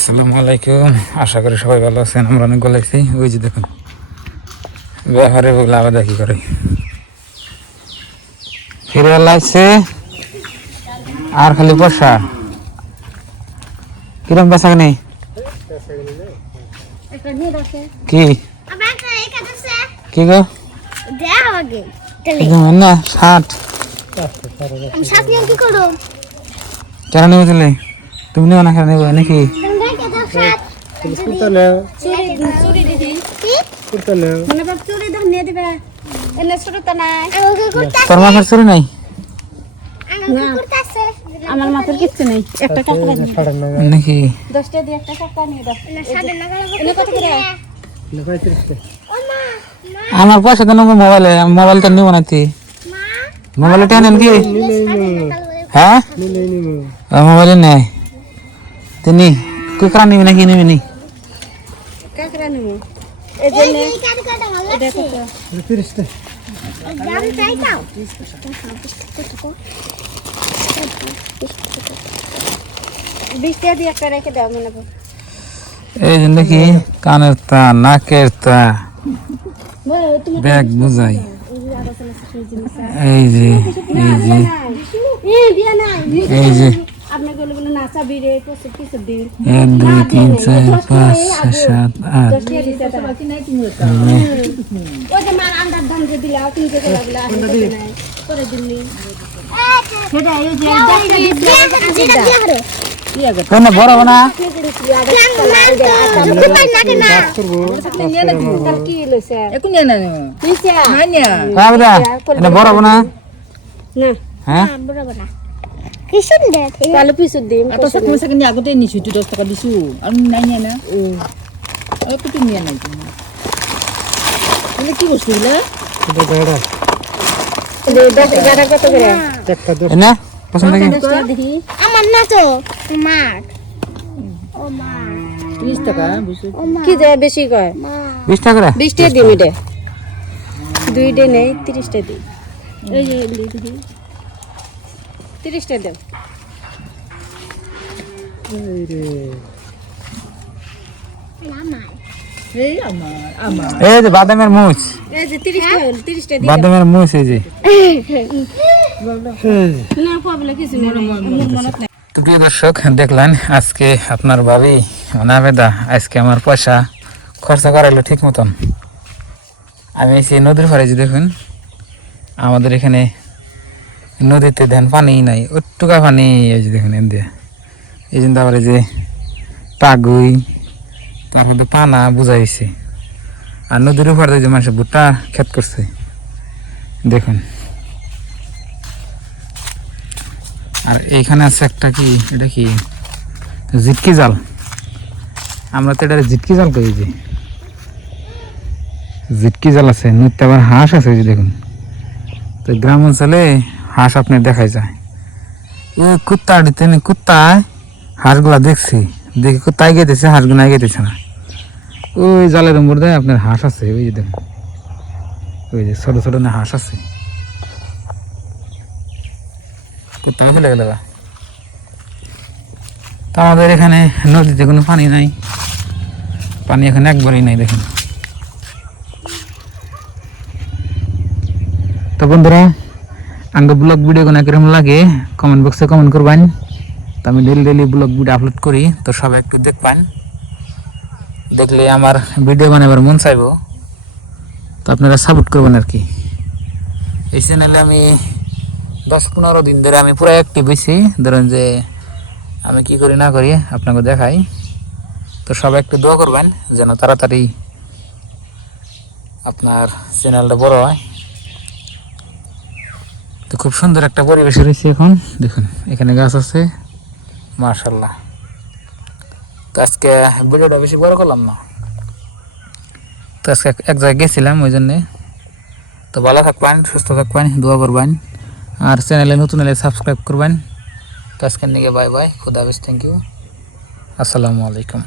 আসসালামু আলাইকুম। আশা করি সবাই ভালো আছেন। আমরা অনেক ভালো আছি। ওই যে দেখুন ব্যাপারে বলে আবার দেখি করে ফিরে লাগছে আর খালি বর্ষা। কিরম বেচা নেই কি কি গো না 60 কেন নেবে তাহলে? তুমি নেবে না, কেন নেবে নাকি? তোর মাথার চুরি নাই? আমার মাথার কিচ্ছু নেই, একটা টাকা নাকি? 10 টাকা দিয়ে একটা টাকা নিয়ে দাও। আমার পয়সা তো নেবো মোবাইলে, মোবাইলটা নিব না। তুই মোবাইলটা নেন কি? হ্যাঁ মোবাইলে নেয় তিনি কুকরা নিবি নাকি নিবি নি? কাকড়া নেব এই জন্য দেখো তো 30 টাকা দাম চাই দাও। 20 টাকা দিয়ে একটা রেখে দাও মনে করো। এই যে দেখি কানের তা নাকের তা ব্যাগ বুঝাই। এই যে এই যে এই যে 1 2 3 4 5 6 7 8 বড় না বড় না হ্যাঁ কি সুন্দর কালো পিছু দিম এত সময় সেকেন্ড আগতে নিছু 10 টাকা দিছু আর নাই নাই না আর কত নিয়ে নাই তুমি কি বসছিলা এটা বেড়া গাড়া কত করে একটা 10 না পছন্দ কি? দেখি আমার না তো মার ও মা 30 টাকা বুঝছো কি যায় বেশি কয় 20 টাকা করে 20 টাকা দিম এটা দুইটা নেই 30 টাকা দিই এই যে দেখি 30 টাকা দাও এই রে এই আমার এই যে বাদামের মুছ, এই যে 30 টাকা 30 টাকা দিই বাদামের মুছ এই যে। না পাবলে কিছু মনে তো প্রিয় দর্শক দেখলেন আজকে আপনার ভাবি অনাবেদা আজকে আমার পয়সা খরচা করাইলো ঠিক মতন। আমি সেই নদীর পাড়ে যে দেখুন আমাদের এখানে নদীতে ধ্যান পানি নাই, ওটুকা পানি। এই যে দেখুন এদিকে এই জন্য আবার এই যে পাগুই তার মধ্যে পানা বুঝাইছে। আর নদীর উপরে যে মানুষ ভুট্টা ক্ষেত করছে দেখুন। আর এইখানে আছে একটা কি, এটা কি জিটকি জাল, আমরা তো এটা জিটকি জাল করি। যে জিটকি জাল আছে নদীতে, আবার হাঁস আছে যে দেখুন। তো গ্রাম অঞ্চলে হাঁস আপনি দেখাই যায়। ওই কুত্তা আড়িতে কুত্তায় হাঁসগুলা দেখছি, দেখি কুত্তায় গেতেছে, হাঁসগুলো গেতেছে না। ওই জালের উপর দেয় আপনার হাঁস আছে, ওই যে দেখুন ওই যে ছোট ছোট না হাঁস আছে। কুত্তাকে ফেলে গেলে তো আমাদের এখানে নদীতে কোনো পানি নাই, পানি এখানে একবারই নাই দেখুন। তো বন্ধুরা আঙ্গ ব্লগ ভিডিও কোনো কিরকম লাগে কমেন্ট বক্সে কমেন্ট করবেন। তো আমি ডেলি ব্লগ ভিডিও আপলোড করি, তো সবাই একটু দেখবেন, দেখলে আমার ভিডিও বানাবার মন চাইব, তো আপনারা সাপোর্ট করবেন আর কি। এই চ্যানেলে আমি 10-15 দিন ধরে আমি পুরো অ্যাক্টিভ হয়েছি। ধরেন যে আমি কি করি না করি আপনাকে দেখাই। তো সবাই একটু দোয়া করবেন যেন তাড়াতাড়ি আপনার চ্যানেলটা বড় হয়। তো খুব সুন্দর একটা পরিবেশে রয়েছে এখন দেখুন, এখানে গাছ আছে মাশাআল্লাহ। তো আজকে ভিডিওটা বেশি বড় করলাম না, তো আজকে এক জায়গায় গেছিলাম ওই জন্যে। তো ভালো থাকবেন, সুস্থ থাকবেন, দোয়া করবেন, আর চ্যানেলে নতুন হলে সাবস্ক্রাইব করবেন। তো আজকের নিয়ে বাই বাই, খুদা হাফেজ, থ্যাংক ইউ, আসসালামু আলাইকুম।